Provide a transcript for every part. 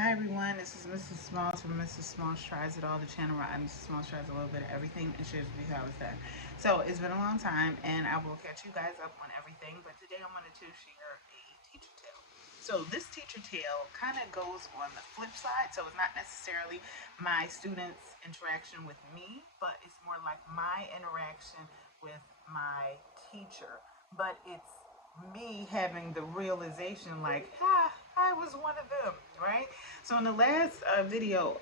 Hi everyone, this is Mrs. Smalls from Mrs. Smalls Tries It All, the channel where Mrs. Smalls tries a little bit of everything and shares with you how it's done. So it's been a long time and I will catch you guys up on everything, but today I wanted to share a teacher tale. So this teacher tale kind of goes on the flip side, so it's not necessarily my students' interaction with me, but it's more like my interaction with my teacher. But it's me having the realization like, I was one of them, right? So in the last video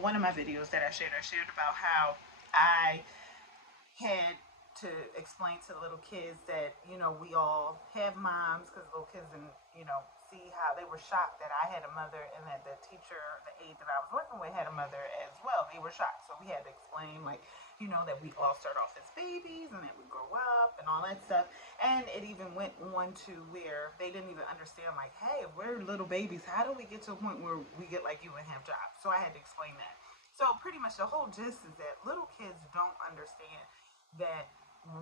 one of my videos that I shared about how I had to explain to the little kids that we all have moms, because little kids and see how they were shocked that I had a mother and that the teacher, the aide that I was working with, had a mother as well. They were shocked, so we had to explain like that we all start off as babies and that we grow up and all that stuff. And it even went on to where they didn't even understand like, hey, if we're little babies, how do we get to a point where we get like you and have jobs? So I had to explain that. So pretty much the whole gist is that little kids don't understand that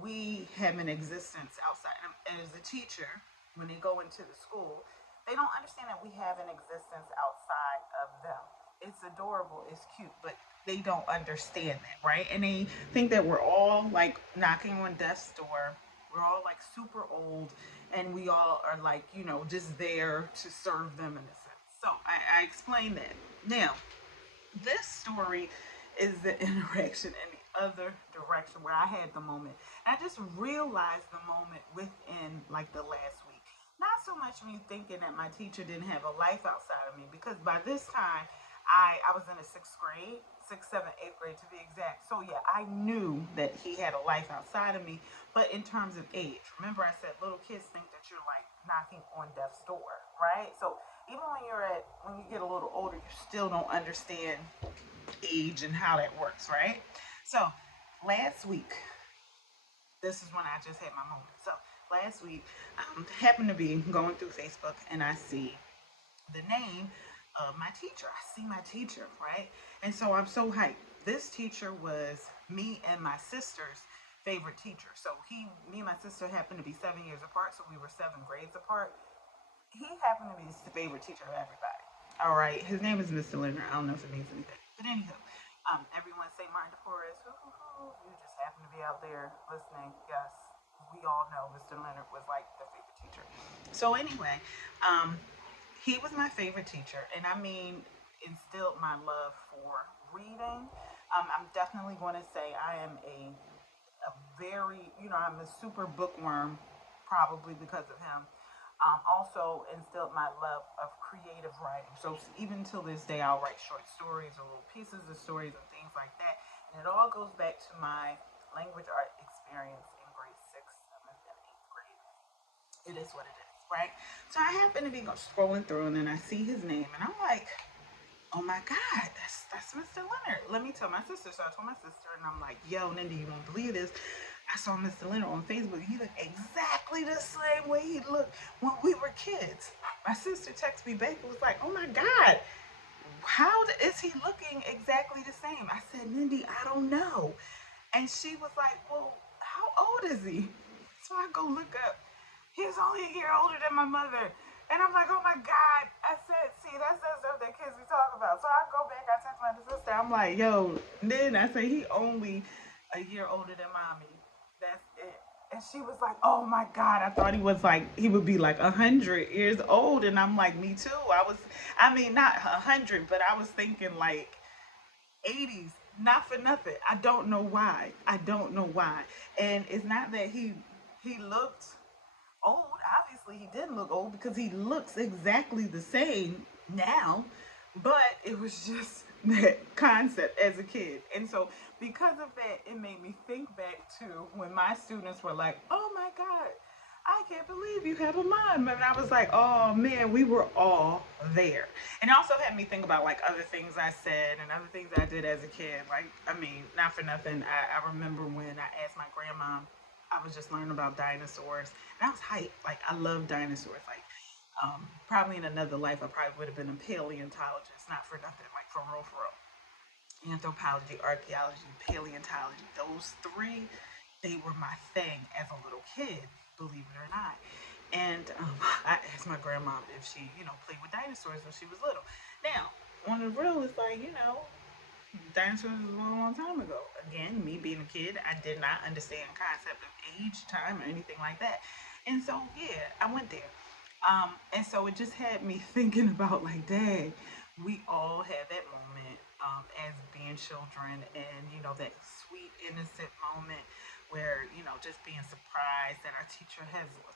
we have an existence outside. And as a teacher, when they go into the school, they don't understand that we have an existence outside of them. It's adorable, it's cute, but they don't understand that, right? And they think that we're all like knocking on death's door. We're all like super old, and we all are like, just there to serve them in a sense. So I explained that. Now, this story is the interaction in the other direction where I had the moment. And I just realized the moment within like the last week. Not so much me thinking that my teacher didn't have a life outside of me, because by this time I was in the sixth grade, sixth, seventh, eighth grade to be exact. So yeah, I knew that he had a life outside of me, but in terms of age. Remember I said little kids think that you're like knocking on death's door, right? So even when you get a little older, you still don't understand age and how that works, right? So last week, this is when I just had my moment. So last week, happened to be going through Facebook and I see the name of my teacher. I see my teacher, right? And so I'm so hyped. This teacher was me and my sister's favorite teacher. So me and my sister happened to be 7 years apart, so we were 7 grades apart. He happened to be the favorite teacher of everybody. All right, his name is Mr. Leonard. I don't know if it means anything, but anywho, everyone say Martin DeForest. You just happen to be out there listening. Yes, we all know Mr. Leonard was like the favorite teacher. So anyway, um, he was my favorite teacher, and I mean, instilled my love for reading. I'm definitely going to say I am a very, I'm a super bookworm, probably because of him. Also instilled my love of creative writing. So even till this day, I'll write short stories or little pieces of stories and things like that. And it all goes back to my language art experience in grade six, seventh, and eighth grade. It is what it is, right? So I happen to be scrolling through, and then I see his name, and I'm like, oh my God, that's Mr. Leonard. Let me tell my sister. So I told my sister, and I'm like, yo, Nindy, you won't believe this. I saw Mr. Leonard on Facebook. He looked exactly the same way he looked when we were kids. My sister texted me back and was like, oh my God, how is he looking exactly the same? I said, Nindy, I don't know. And she was like, well, how old is he? So I go look up. He's only a year older than my mother. And I'm like, oh my God. I said, see, that's the stuff that kids be talking about. So I go back, I text my sister. I'm like, yo, then I say, he only a year older than mommy. That's it. And she was like, oh my God, I thought he would be like 100 years old. And I'm like, me too. I mean, not 100, but I was thinking like 80s. Not for nothing. I don't know why. I don't know why. And it's not that he looked old. Obviously, he didn't look old because he looks exactly the same now. But it was just that concept as a kid. And so, because of that, it made me think back to when my students were like, oh my God, I can't believe you have a mom. And I was like, oh man, we were all there. And it also had me think about like other things I said and other things I did as a kid. Like, I mean, not for nothing. I remember when I asked my grandma, I was just learning about dinosaurs. And I was hyped. Like, I love dinosaurs. Like, probably in another life, I probably would have been a paleontologist, not for nothing, like for real, for real. Anthropology, archaeology, paleontology, those three, they were my thing as a little kid, believe it or not. And I asked my grandma if she, played with dinosaurs when she was little. Now, on the real, it's like, dinosaurs was a long, long time ago. Again, me being a kid, I did not understand concept of age, time, or anything like that. And so, yeah, I went there. And so it just had me thinking about like, dang, we all had that moment as being children, and that sweet, innocent moment where just being surprised that our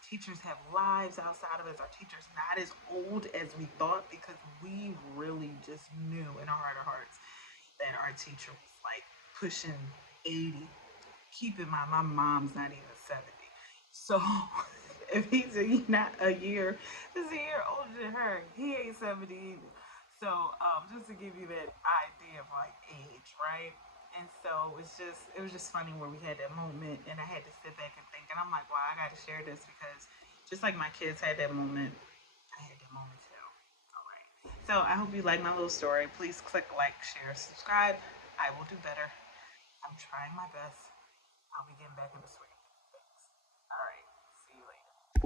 teachers have lives outside of us. Our teachers not as old as we thought because we really just knew in our heart of hearts that our teacher was like pushing 80. Keep in mind, my mom's not even 70. So if he's not a year, just a year older than her, he ain't 70 either. So just to give you that idea of like age, right? And so it was just funny where we had that moment, and I had to sit back and think, and I'm like, wow, I got to share this because just like my kids had that moment, I had that moment too. All right. So I hope you like my little story. Please click like, share, subscribe. I will do better. I'm trying my best. I'll be getting back in the swing.